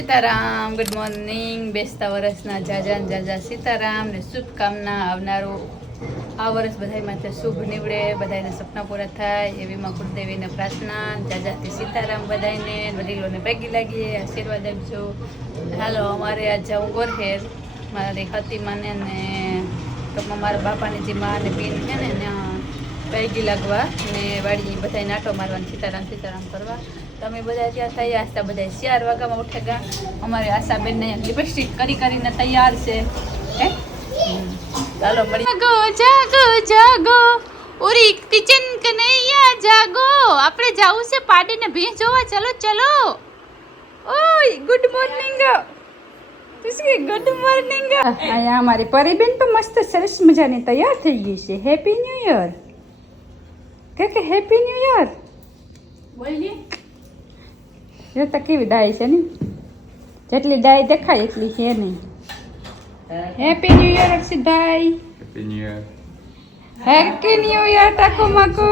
Sitaram, good morning. બેસતા વર્ષના જાજા સીતારામ ને શુભકામના. આવનારો આ વર્ષ બધાય માટે શુભ નીવડે, બધાને સપના પૂરા થાય એવી માં કુળદેવીને પ્રાર્થના. જાજાથી સીતારામ બધાને, વડીલોને પૈકી લાગીએ, આશીર્વાદ આપજો. હાલો, અમારે આજ જાઉં ગોરહેર મારી હતીમાને ને ટૂંકમાં મારા બાપાની જે માં ને પીન છે ને ત્યાં પૈકી લાગવા ને વાડી બધાય નાટો મારવાની સીતારામ કરવા. તમે બધા ત્યાં તૈયાર હતા, બધા 4 વાગ્યામાં ઉઠેગા. અમારે આશાબેન ને લિપસ્ટિક કરીને તૈયાર છે. હે ચાલો મળી. જાગો ઓરી કિચન કનૈયા જાગો. આપણે જાવું છે પાડીને ભીં જોવા. ચલો ઓય ગુડ મોર્નિંગ. Good morning. અહીંયા અમારી પરીબેન તો મસ્ત સરસ મજાની તૈયાર થઈ ગઈ છે. Happy new year. કે હેપી ન્યુ યર બોલી. જો તો કેવી ડાય છે ને, જેટલી ડાય દેખાય એટલી છે નહીં. હેપી ન્યુ યર અક્ષિતભાઈ. Happy new year. Happy new year ટાકુ માકુ.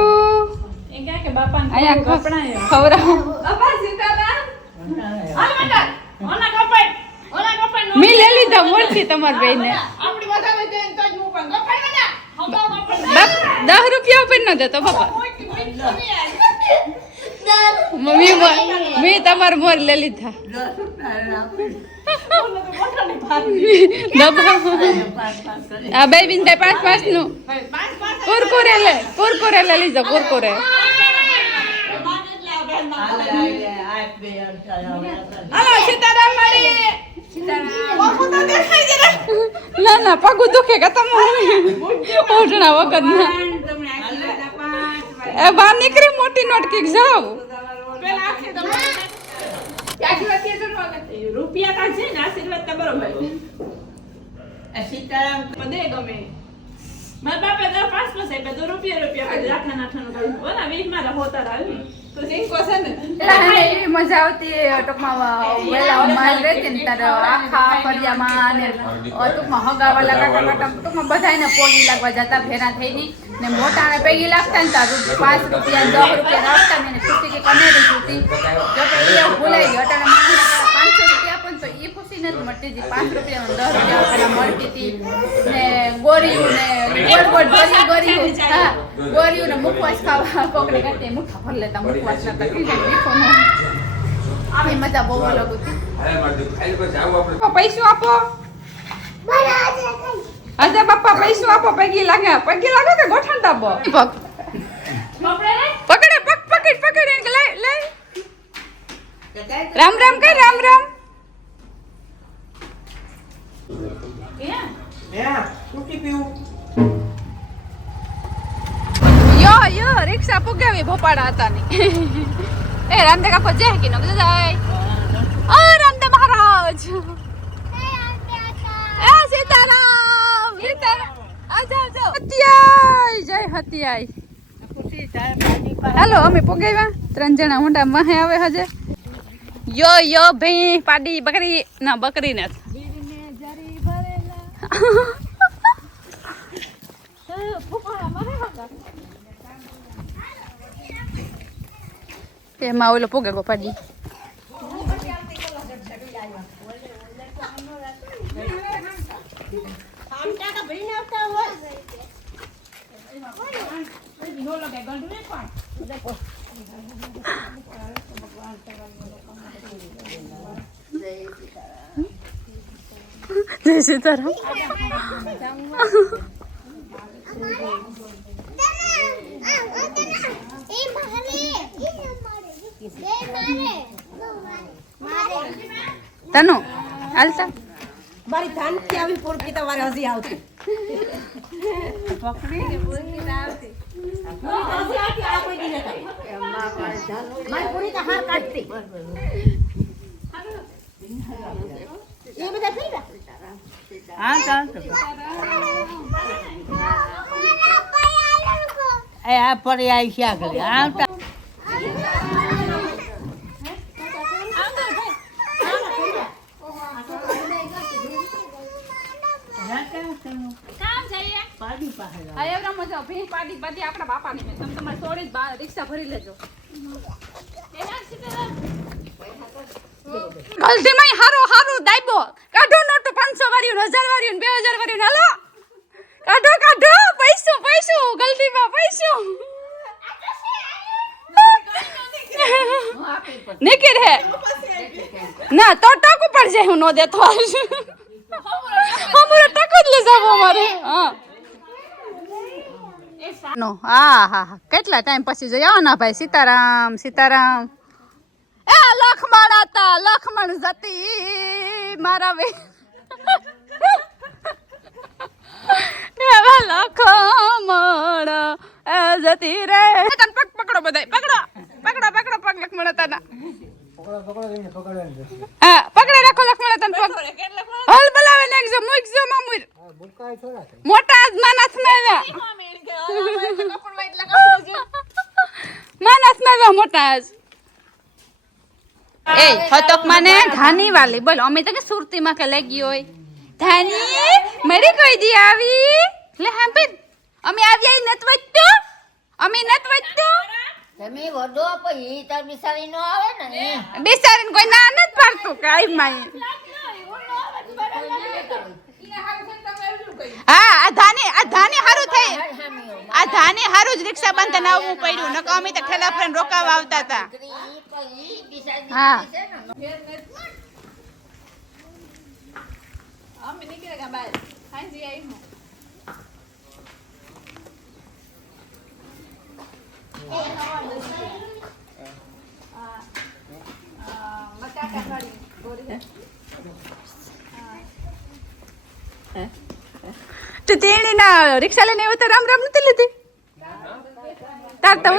એ કે કે બાપા આયા કપડા ખવરાવ. બાપા સીતારામ. હાલ મટા ઓના કપાઈ મી લે લીધા મોરથી તમાર બેને. આપણી વધારે દે તો જ હું પણ કપાઈ મટા. હમ 10 રૂપિયા ઉપર ન દેતો બાપા. મેં તમાર મોર લે લીધા. આ બે બિન 5 નું કુરકુરે લે લીધો. કુરકુરે ના પગું દુખે કે તમારે ઓઢણા વગર ના એ બહાર નીકળી મોટી નોટ કઈક જાવ. રૂપિયા કાઢે ને આશીર્વાદ તો બરોબર. સીતારામ દે ગમે મારા બાપા 5 આપ્યા તો રૂપિયા રાખના નાઠાનું કાઢ્યું. ઓલા 20 માં હોતા આવી તો સિંકો છે ને એવી મજા આવતી. ટૂંકમાં વેલા માલ રહેતી ને તાર આખા ફરિયામાં ને ટૂંકમાં હગાવાલા કાકા ટૂંકમાં બધાને પોગી લાગવા જતા ભેરા થઈને ને મોટાને પૈકી લાગતા ને તાર 5 રૂપિયા 10 રૂપિયા રાખતા ને ખુશી કે કનેરી છૂટી જો કે એવું ભૂલાઈ ગયું. અટાણે માણસ 500 રૂપિયા આપે ને તો એ ખુશી નથી મળતી. 5 રૂપિયા 10 રૂપિયા મળતી હતી ને ગોરીયું ને ગોળ ગોરીયું હા ગોરીયું ને મુખવાસ ખાવા કોકને કાઢે મુઠ્ઠા ભર લેતા. મુખવાસ નતા આવી મજા બહુ અલગ હતી. પૈસા આપો અજા બાપા, પૈસા આપો. પૈકી લાગે કે ગોઠણ દાબો. પકડે પકડ લઈ રામ રામ કઈ રામ રામ. યો રિક્ષા પુગાવી ભોપાડા હતા ની. એ રામદેવ કાકો જય કે નો જાય. ઓ રામદેવ મહારાજ. એ સીતારામ આજા હતિયાઈ જય હતિયાઈ. હાલો અમે પુગાવ્યા 3 જણા મોટા મહે આવે હજે. યો ભઈ પાડી બકરી ના બકરી ને એમાં ઓલો પોગે ગો પાડી. જય સીતારામ. તનો હાલતા મારી ધાન થી આવી પૂરકી તમારે હજી આવતી પકડી પૂરકી આવતી હજી આવતી આ કોઈ દી નતા મારી પૂરી તો હાર કાઢતી એ બધા પીડા હા ચાલતો એ આ પર આવી છે આગળ આવતા આપણા બાપાની તમે તમારે થોડી રિક્ષા ભરી લેજો. ગલતીમાં હારો હારો દાઈબો કાઢો નોટો 500 વાળ્યું 1000 વાળ્યું 2000 વાળ્યું હાલો કાઢો કાઢો પૈસો ગલતીમાં પૈસો નીકળ હે ના તો ટક ઉપર જાય હું નો દેતો અમારે ટક જ લે જાવ અમારે હા નો હા કેટલા ટાઈમ પછી જોઈ આવો ના ભાઈ સીતારામ એ લખમણ હતા લખમણ જતી મારા વે લખમણ એ જતી રે તન પકડો બધાય પકડો પગ લખમણ હતા ના હા પકડે રાખો લખમણ તન પગ હલ બોલાવે ને એકજો મુકજો મામુર મોટા જ માનસ માં માનસ માં મોટા જ એ હતક માને ધાની વાલી બોલ અમે તો કે સુરતી માં કે લાગી હોય ધાની મરી કોઈ દી આવી લે હાંભળ અમે આવી નત વચ્ચો અમે નત વચ્ચો તમે વડો પછી તાર બિસારી નો આવે ને બિસારીને કોઈ ના નત પાડતું કાઈ માં હા આ ધાની હારું થઈ આ ધાની હારું જ રિક્ષા બંધ આવવું પડ્યું નકો અમે તો ઠેલા ફ્રેન્ડ રોકાવા આવતા હતા હા અમે નીકળે ગયા બાર હાજી આવી હું તો તેણી ના રિક્ષા લઈને આવ્યો તો રામ નથી લીધી તાર તો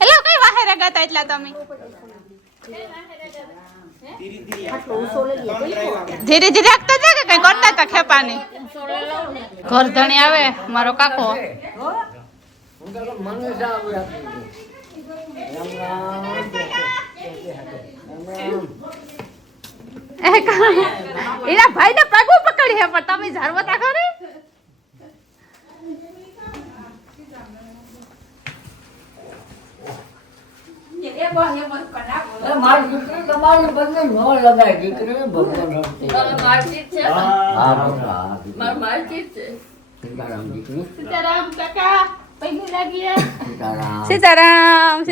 હેલો કઈ વાહેરા ગાતા એટલા તમે ધીરે ધીરે આગતા હતા કે કઈ કરતા હતા ખેપાની ઘર ધણી આવે મારો કાકો એના ભાઈ ને પગો પકડી હે પણ તમે ઝારવતા ખરી મારી દીકરી તમારી બંને નો લગાય દીકરી ભગવાન સીતારામ કાકા પહેલી લાગી સીતારામ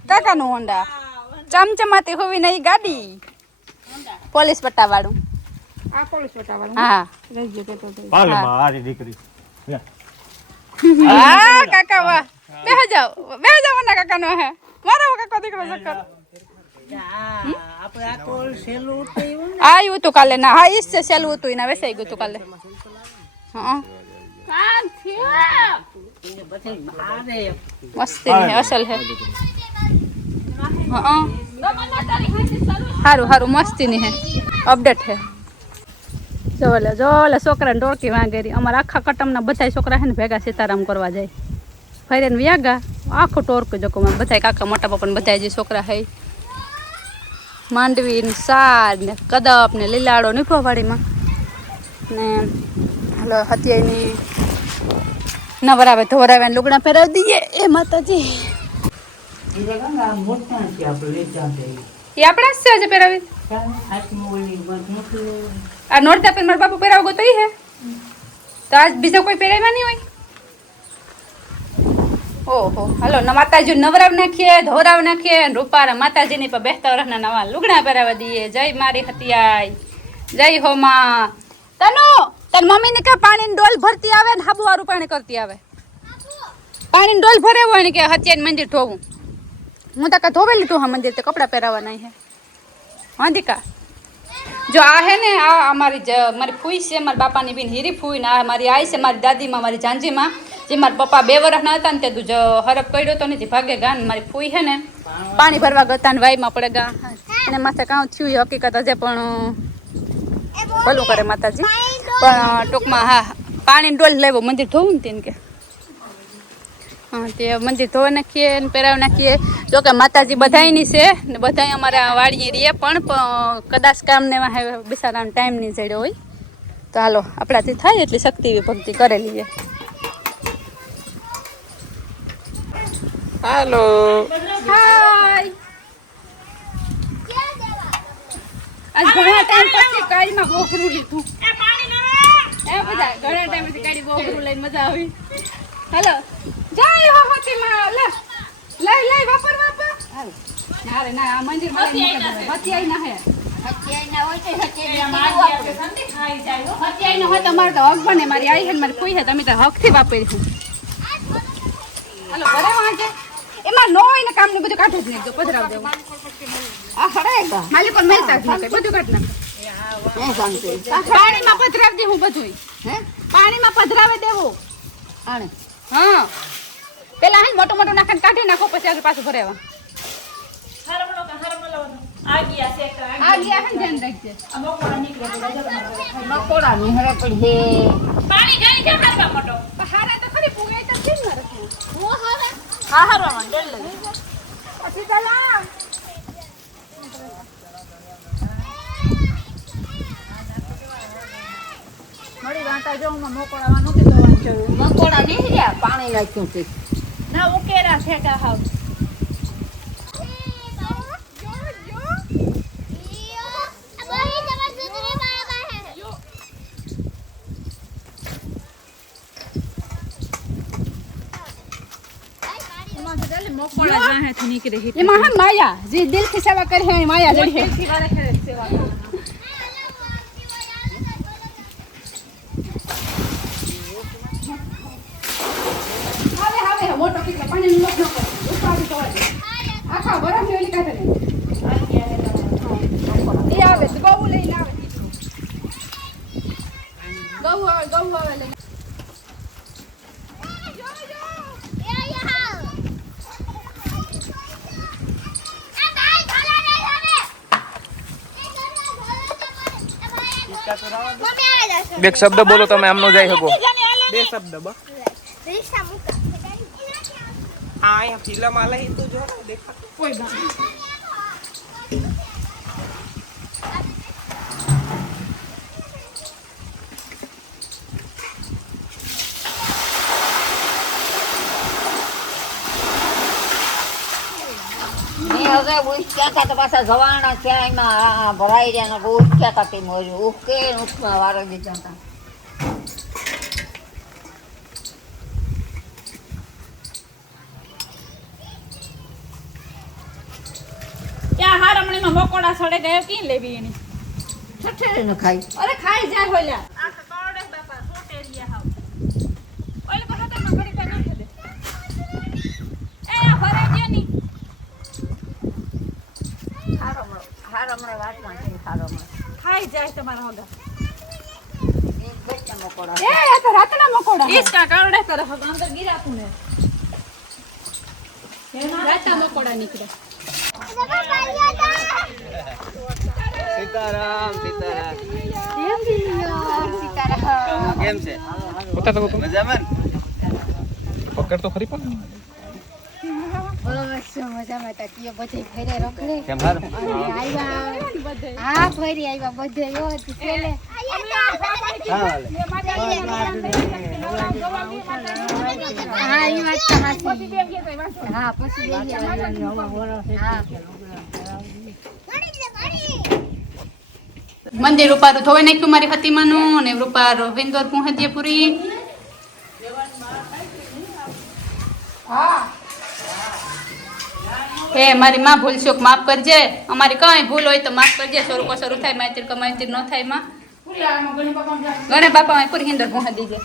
કાકા નું હોન્ડા ચમચમાતી હોવી નહીં ગાડી પોલીસ પટ્ટા વાળું હા હા કાકા વાહ બેહ જાવ ના કાકા નો હે મારો કાકા દીકરો જકર આવ્યું તું કાલે ના હા ઈસ છે સેલું હતું એના વેસાઈ ગયું તું કાલે હા મસ્તી હે અસલ હે હા હારું મસ્તી ની હે અપડેટ હે જો છોકરાને ટોળકી વાંગેરી અમારા આખા કટમના બધા છોકરા હે ને ભેગા સીતારામ કરવા જાય ફરીને વ્યાગા આખું ટોળકું જકો બધા કાકા મોટા પપ્પા બધા જે છોકરા હે માંડવી ને સાડ ને કદપ ને લીલાડો નીપવાવાડીમાં ને હાલો હત્યાની નવરાવે ધોરાવે લુગડા પહેરાવી દઈએ એ માતાજી એ આપણા જ છે આજે પહેરાવી આ નોરતા પર મારા બાપુ પહેરાવો તો હે તો આજ બીજા કોઈ પહેરાવ્યા નહીં હોય ઓહો હાલો માતાજી નવરાવ નાખીએ ધોરાવ નાખીએ રૂપારા માતાજીની પર બેસતા વર્ષના નવા લુગડા પહેરાવા દઈએ જય મારી હતિયાઈ જય હો માં તનો તન મમ્મી ને કે પાણી ડોલ ભરતી આવે ને હાબુ વાળું પાણી કરતી આવે પાણી ડોલ ભરે હોય ને કે હત્યાન મંદિર ધોવું હું તો કા ધોવે લીધું હા મંદિર તે કપડા પહેરાવા નહીં હે હાંધિકા જો આ હે ને આ અમારી મારી ફૂઈ છે મારા બાપાની બીન હીરી ફૂઈ ને આ મારી આઈ છે મારી દાદીમાં મારી જાંજીમાં જે મારા પપ્પા 2 વર્ષના હતા ને તે તું હરફ કર્યો તો નથી ભાગે ગાન મારી ફૂઈ છે ને પાણી ભરવા ગતા ને વાઈમાં પડે ગા એને માથે કાં થયું એ હકીકત હજે પણ ભલું કરે માતાજી પણ ટૂંકમાં હા પાણી ડોલ લેવો મંદિર ધોવું ને તેને કે હા તે મંદિર ધોવા નાખીએ ને પહેરાવી નાખીએ જોકે માતાજી બધાયની છે ને બધાય અમારા વાડીએ રહીએ પણ કદાચ કામને બિચારાનો ટાઈમ નહીં ચડ્યો હોય તો હાલો આપણાથી થાય એટલી શક્તિ ભક્તિ કરેલી છે. હાલો હાય આજ ઘણા ટાઈમ પછી કાળીમાં બોકરું લીધું એ બધા ઘણા ટાઈમ પછી કાળી બોકરું લઈને મજા આવી. હાલો જય હો હોતીમાં લે લઈ લઈ વાપર ના રે ના આ મંદિર માં હત્યાઈ ના હે હત્યાઈ ના હોય તો મારે તો હક બને મારી આઈ હે મારી કોઈ હે તમે તો હક થી વાપરી છે. હાલો ઘરે વાંચે એમાં નો હોય ને કામ ને બધું કાઢી જ નાખજો પધરાવ દેવું આ હડે માલી પણ મેલતા જ નથી બધું કાઢ નાખ પાણીમાં પધરાવ દે હું બધું હે પાણીમાં પધરાવે દેવું આને હા પેલા હે મોટો મોટો નાખીને કાઢી નાખો પછી આગળ પાછું ભરાવા આ ગયા હે ધ્યાન રાખજે મકોડા નિહરે પડે પાણી ગઈ છે હારવા મોટો હારે તો ખરી પૂંગે તો કેમ ન રાખે હું હારે હા હારવા માંડે લે પછી ચલા મળી વાંટા જો હું મોકોડાવાનું કે દોવાનું છે મકોડા નિહર્યા પાણી નાખ્યું છે ના ઉકેરા ફેકા હાવ એમાં હે માયા જે દિલ થી સેવા કરે હે માયા જડી હવે હવે મોટો કેટલો પાણી નો ન કરે ઉપાડી તો આખા વરસ ની ઓલી કાઢે એ આવે તો ગૌ લઈને આવે ગૌ આવે લઈને બે શબ્દ બોલો તમે આમ નો જઈ શકો બે શબ્દ બસ અહીંયા ફિલ્મ આલે તો જો દેખા કોઈ ના હવે ઉઠ્યા હતા તો પાછા જવાના છે એમાં ભરાઈ રહ્યા ને ઉઠ્યા હતા તે મોર્યું ઉકે ઉઠમાં વારો દીધા હતા ત્યાં હારમણીમાં મકોડા સડે ગયો કી લેવી એની છઠ્ઠે ને ખાઈ અરે ખાઈ જાય હોલ્યા આ તો કોડે બાપા સોટેરિયા હાવ ઓલે પર હતા ન ઘડી પર નાખી દે એ આ ભરે દે ની હારમણે વાતમાં છે હારમણે ખાઈ જાય તમારા હોગા એક બેટા મકોડા એ આ તો રાતના મકોડા ઈસ કા કારડે કરે હગ અંદર ગિરાતું ને રાતના મકોડા નીકળે સીતારામ સીતારામ કેમ છે પોતા તો મજામાં પકડ તો ખરી પણ મજામાં હતા કયો બધે ફેરે રખડે કેમ હાર હા ફરી આવ્યા બધે એવો હતી છેલ્લે હા એ વાત તો સાચી હા પછી હા મંદિર રૂપારું ધોઈ નાખ્યું મારી હતીમાનું અને રૂપાર વિંદોર પૂહદીએ પૂરી હે મારી માં ભૂલ શોક માફ કરજે અમારી કઈ ભૂલ હોય તો માફ કરજે સ્વરૂપ શરૂ થાય માયતીર કમાયતીર ન થાય માં ગણે બાપા પૂરી હિંદર પૂહદી દે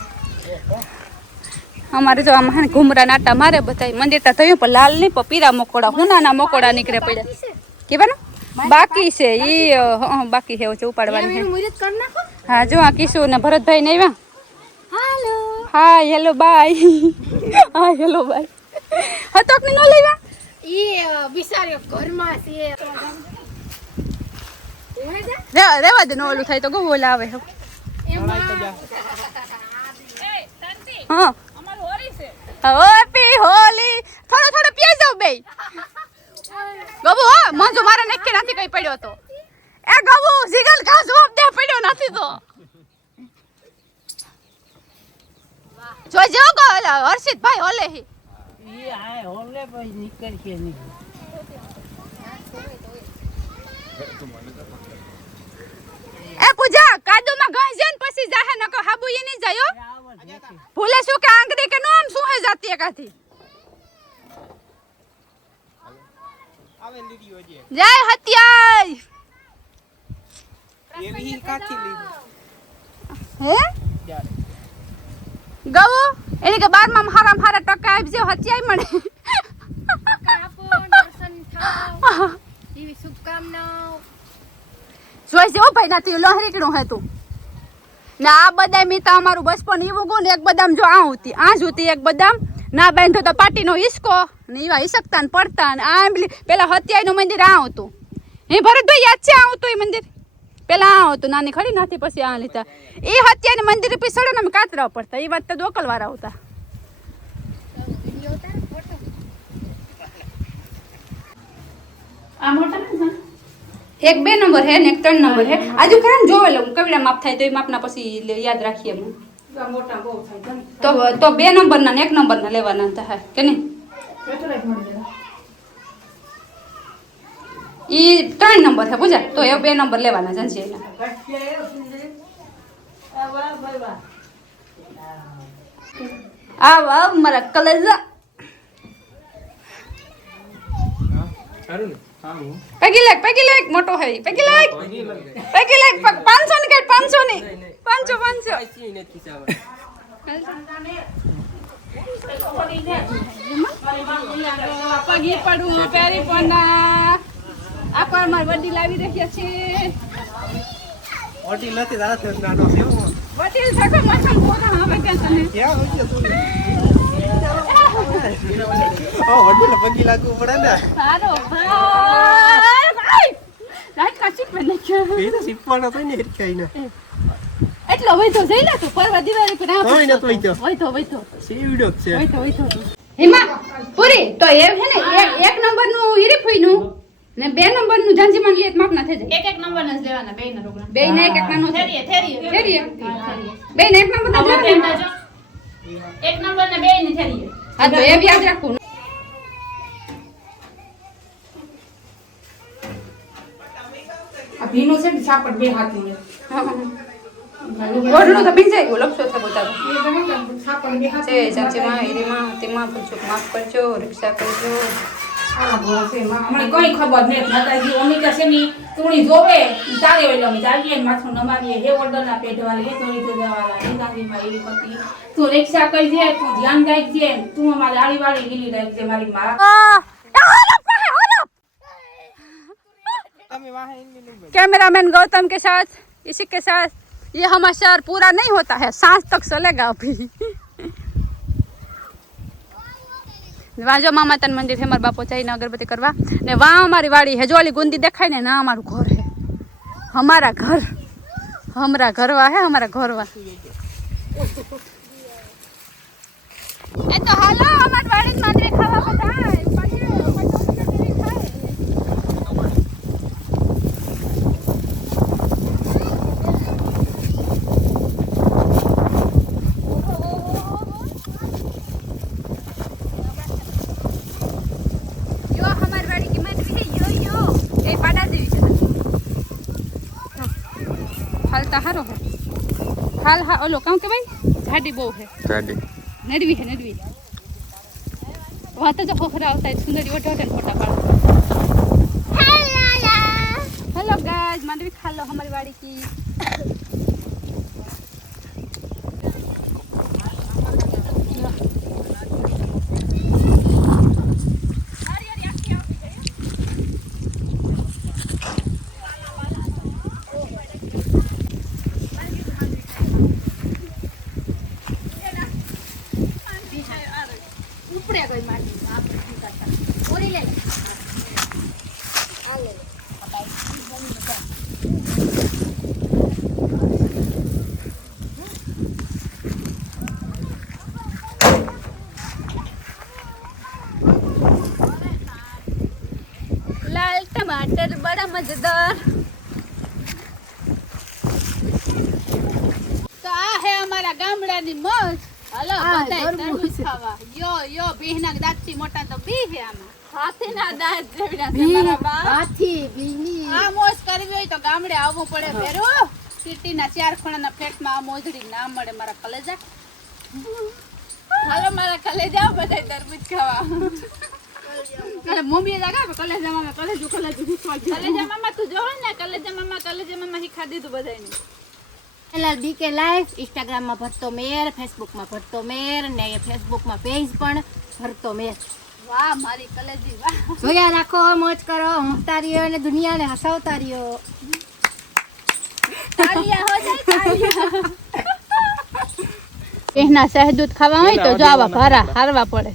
અમારે જો આમ હે ઘુમરા નાટા મારે બધાય મંદિર તા થયું પણ લાલ નહીં પણ પીરા મકોડા હુનાના મકોડા નીકળે પડ્યા કેવાનું બાકી છે ઈ બાકી છે ઉપાડવાની છે હા જો આ કિશોર ને ભરતભાઈ ને આવ્યા હાલો hi hello bye hi hello bye હતો કે ન લેવા ઈ બિચારો ઘરમાં છે રેવા દે નો ઓલું થાય તો ગો બોલાવે હા હેપી હોલી થોડો પી જાવ બે ગબુ હા મંજુ મારે નક્કી નથી કઈ પડ્યો તો એ ગબુ જીગલ ઘાસ વાપ દે પડ્યો નથી તો જોઈ જાવ ગો હર્ષિત ભાઈ હોલે હી ये आए होले पर निकल के नहीं એ પૂજા કાદુમાં ગઈ જન પછી જાહે નકો હાબુ ઈ ની જાયો ભૂલે શું કે આંગળી કે નો આમ શું હે જાતી એકાથી આવે લીડીઓ જે જય હત્યાય એવી કાથી લીધી હે ગવો એને કે 12 માં હારા ટકા આપજે હત્યાય મળે આપો દર્શન થાઓ એવી શુભકામનાઓ જોઈ જેવો ભાઈ નાથી લહરીકણું હે તું ના આ બદામ ઈ તો અમારું બચપન એવું ગો ને એક બદામ જો આ હતી આ જોતી એક બદામ ના બાંધો તો પાટીનો હિસકો ને એવા હિસકતા ને પડતા ને આ પેલા હત્યાયનું મંદિર આ હતું હે ભરતભાઈ યાદ છે આ હતું એ મંદિર પેલા આ હતું નાની ખરી નાથી પછી આ લીધા એ હત્યાનું મંદિર પીછળે ને અમે કાતરા પડતા એ વાત તો દોકલવાળા હતા આ મોટા ને એક 2 નંબર હે ને એક 3 નંબર હે આજુ ખરા ને જોવે લઉં કવડા માપ થાય તો એ માપના પછી યાદ રાખીએ અમે મોટા બહુ થાય તો 2 નંબર ના ને 1 નંબર ના લેવાના થાય કે નહીં ઈ 3 નંબર હે પૂજા તો એ 2 નંબર લેવાના જંજી એના આ વાવ મારા કલેજા સારું ને હા હું પગી લેક મોટો હે પગી લેક 500 ની કે 500 ની 500 આઈ નથી સાવા પગી પડું પેરી પના આ પર માર વડી લાવી રહ્યા છે ઓટી નથી દાદા તે નાનો છે વડી સકો મસમ પોતા હવે કે તને ક્યાં હોય છે તું ઓ વડી પગી લાગુ પડે ને સારો ભાઈ લાઈટ કાચી મને કે એ તો સિપવાનો તો ને હિરકાઈ ને એટલો હોય તો જઈ લે તું પરવા દિવાળી પર આ હોય ને તો હોય તો સીવડો છે હોય તો હિમા પૂરી તો એ હે ને એક નંબર નું હીરીફઈ નું ને 2 નંબર નું જાંજી માં લે માપ ના થઈ જાય એક નંબર જ લેવાના બે ના રોકડા બે ને એક નો થેરીએ બે ને એક નંબર ના લેવાના એક નંબર ને બે ની થેરીએ હા તો એ બી યાદ રાખવું આ ભીનું છે ને છાપડ બે હાથની ઓરનો તો ભીંજાઈ ગયો લક્ષો છે બોતા એ ગમે તેમ છાપડ બે હાથ છે ચાચી માં હીરી માં તેમાં પૂછો માફ કરજો રિક્ષા કરજો આ ભરો છે હમણાં કઈ ખબર નથી માતાજી અમિતા છે ની તુણી જોવે તારે ઓલો અમે જાગીએ ને માથું નમાડીએ હે ઓર્ડર ના પેટવાળી હે તોડી તો દેવાલા હે ગાંધી માં એવી પતિ તું રિક્ષા કરજે તું ધ્યાન રાખજે તું અમારી આડી વાળી ગીલી રાખજે મારી મારા कैमरामैन गौतम के साथ इसी के साथ ये हमारा पूरा नहीं होता है सांस तक चलेगा अभी वहाँ जो मामा तन मंदिर है हमारे बापो चाहिए अगरबत्ती करवा ने वहाँ हमारी वाड़ी है जो वाली गुंदी देखाय ने ना हमारू घर है हमारा घरवा है हमारा घरवा ए तो हालो हमारी वाड़ी मंदिर खावा बताए हारो है हाल हा ओलो कहूं के भाई गाड़ी बो है ગાડી नडवी है नडवी वहां तो जो पोखरा होता है सुंदरी ओटे ओटे फोटा पाड़ हेलो गाइस मांडवी खा लो हमारी बाड़ी की लाल टमाटर बड़ा मजेदार। तो आ है हमारा गामડાની મોજ। હાલો બધાય તરબૂચ ખાવા। યો બીહના દાંતથી મોટા તો બી છે આમાં। હાથીના દાંત જેવડા છે મારા બા। હાથી બીની આ મોજ કરવી હોય તો ગામડે આવવું પડે ભેરો। સિટીના ચાર ખૂણાના ફ્લેટમાં આ મોજડી ના મળે મારા કલેજા। હાલો મારા કલેજા બધાય તરબૂચ ખાવા। કલે મમ્મી જાગા કલેજા મામા કલેજુ હિસવા કલેજા મામા તું જોવ ને કલેજા મામા હિખા દીધું બધાયને। પેલા બીકે લાઈવ ઇન્સ્ટાગ્રામ માં ભરતો મેર, ફેસબુક માં ભરતો મેર ને ફેસબુક માં પેજ પણ ભરતો મેર। વાહ મારી કલેજી વાહ। જોયા રાખો, મોજ કરો, હસતા રહ્યો અને દુનિયાને હસાવતા રહ્યો। તાળિયા હો જાય તાળિયા। એના શહેદૂત ખાવા હોય તો જો આવા ભારા હારવા પડે,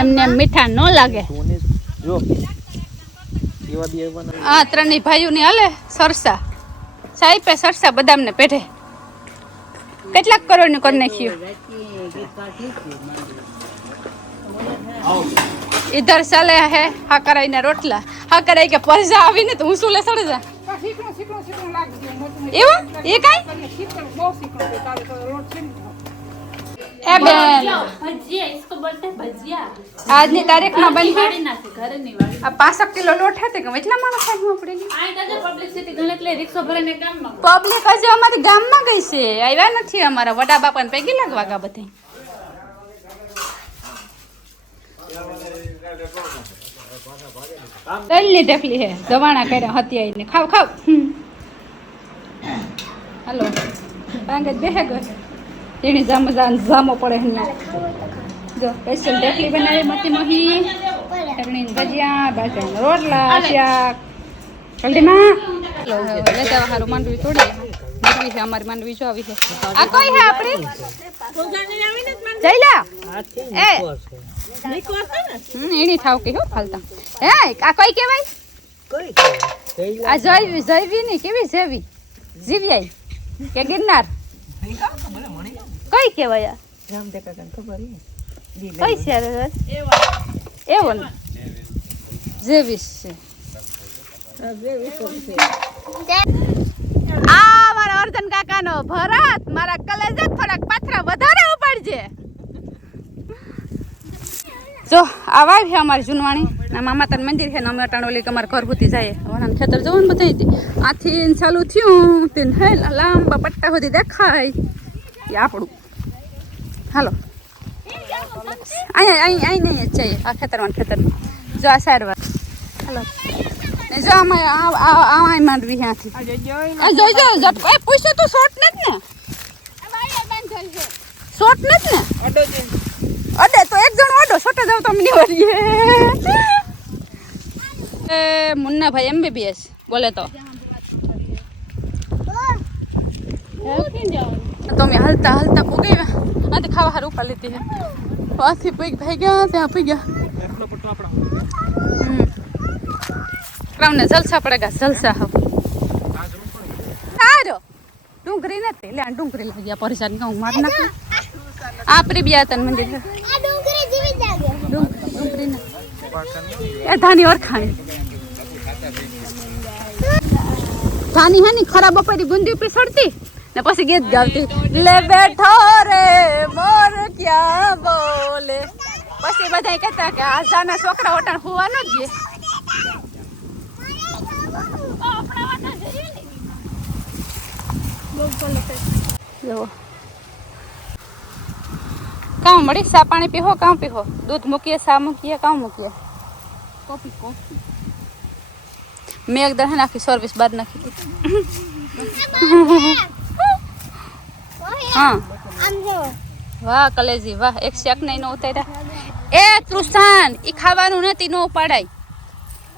એમને મીઠા ન લાગે। જો એવા બી આવવાના। આ ત્રણેય ભાઈઓની હાલે સરસા સાઈપે સરસા બદામને પેઢે કેટલાક કરોડનું કરી નાખ્યું। इधर चले है हाकराई ने रोटला हाकराई के पैसा आवी ने तो હું સુલે સડે જા શીકણું લાગી ગયું એવું એ કાઈ શીકણું બહુ શીકણું છે તારે તો રોટ છે એ બેન भजिया इसको बोलते हैं भजिया। આજની તારીખમાં બની वाड़ी ना से घर नहीं वाड़ी આ 5 કિલો લોટ હતે કે એટલા માણસ ખાવું પડે आए तो पब्लिसिटी गलत ले रिक्शा भरने काम में પબ્લિક હજુ અમારી ગામમાં ગઈ છે આવ્યા નથી અમારા વડા બાપાને પૈકી લાગવાગા બધે તલની ઢેફલી હે દવાણા કર્યા હતી આઈને ખાવ ખાવ હાલો પાંગે બેહે ગયો તેની જામો પડે અહીંયા જો સ્પેશિયલ ઢેફલી બનાવી મતી મહી ચટણી ભજીયા બાજરાના રોટલા શાક જલ્દીમાં લેતા હારું માંડવી તોડી માંડવી છે અમારી માંડવી જો આવી છે આ કોઈ હે આપણી જઈલા એ એની થાવ કે હો ફાલતા હે આ કોઈ કેવાય આ જયવી ની કેવી જેવી જીવ્યાઈ કે ગિરનાર કઈ કેવાય કઈ છે એવો ને જેવીસ છે આ મારા અર્જન કાકાનો ભરત મારા કલેજે થોડાક પાથરા વધારે ઉપાડજે જો આવા છે અમારી જુનવાણી ના મામાતાનું મંદિર છે ને અમે અટાણોલી કે અમારા ઘર સુધી જાય વણાને ખેતર જવાનું બતાવી હતી આથી ચાલુ થયું તે લાંબા પટ્ટા સુધી દેખાય એ આપણું હાલો અહીંયા નહીં જ જઈએ આ ખેતરમાં જો આ સાઈડ હાલો ને જો આમાં માંડવી ત્યાંથી જોઈજો ઝટકો એ પૂછ્યું તું શોર્ટ નથી ને શોર્ટ નથી ને અડે તો એક જણ ઓડો છોટે જાવ તો અમને વળીએ એ મુન્ના ભાઈ MBBS બોલે તો અમે હલતા હલતા પૂગી આથી ખાવા હારું ઉપર લીધી છે આથી પૈક ભાઈ ગયા ત્યાં પી ગયા ક્રાઉને જલસા પડેગા જલસા હવ આરો ડુંગરી નથી લે ડુંગરી લાગ્યા પરેશાન કહું માર નાખ આ પ્રિબિયાતન મંદિર છે આ ડુંગરી જીવી જાગે ડુંગરી ના એ ધાની ઓરખાણી ધાની હે ની ખરાબ બપોરી ગુંદી ઉપર સડતી ને પછી ગીત ગાવતી લે બેઠો રે મોર ક્યાં બોલે પછી બધાય કહેતા કે આ જાના છોકરા ઓટાણ હોવાનો જ છે જો કામ મળી સા પાણી પીહો કામ પીહો દૂધ મૂકીએ સા મૂકીએ કામ મૂકીએ કોફી મેં એક દરહે નાખી સર્વિસ બાદ નાખી હતી હા આમ જો વાહ કલેજી વાહ એક શેક નહીં નો ઉતાર્યા એ કૃષ્ણ ઈ ખાવાનું નથી નો ઉપાડાય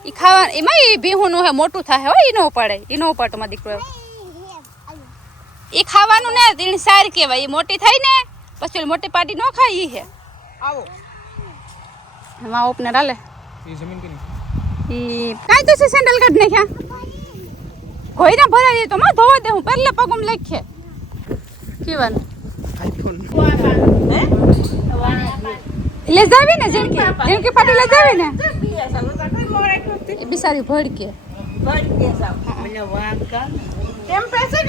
ઈ ખાવાનું એમાં ઈ ભીહું નું હે મોટું થાય હો ઈ નો ઉપાડાય ઈ નો ઉપાડતો માં દીકરો ઈ ખાવાનું ને તીણ સાર કહેવાય ઈ મોટી થાય ને પછી મોટી પાટી નો ખાય ઈ હે આવો એમાં ઉપને ડાલે ये जमीन की नहीं ઈ કાઈ તો છે સેન્ડલ કાઢ નાખ્યા કોઈ ના ભરાય તો માં ધોવા દે હું પહેલા પગમ લખે કેવન લે જાવી ને જેણકી પાટી લે જાવી ને એ બિસારી ભડકે બસ કે સાવ મને વાંક કર કેમ પેસે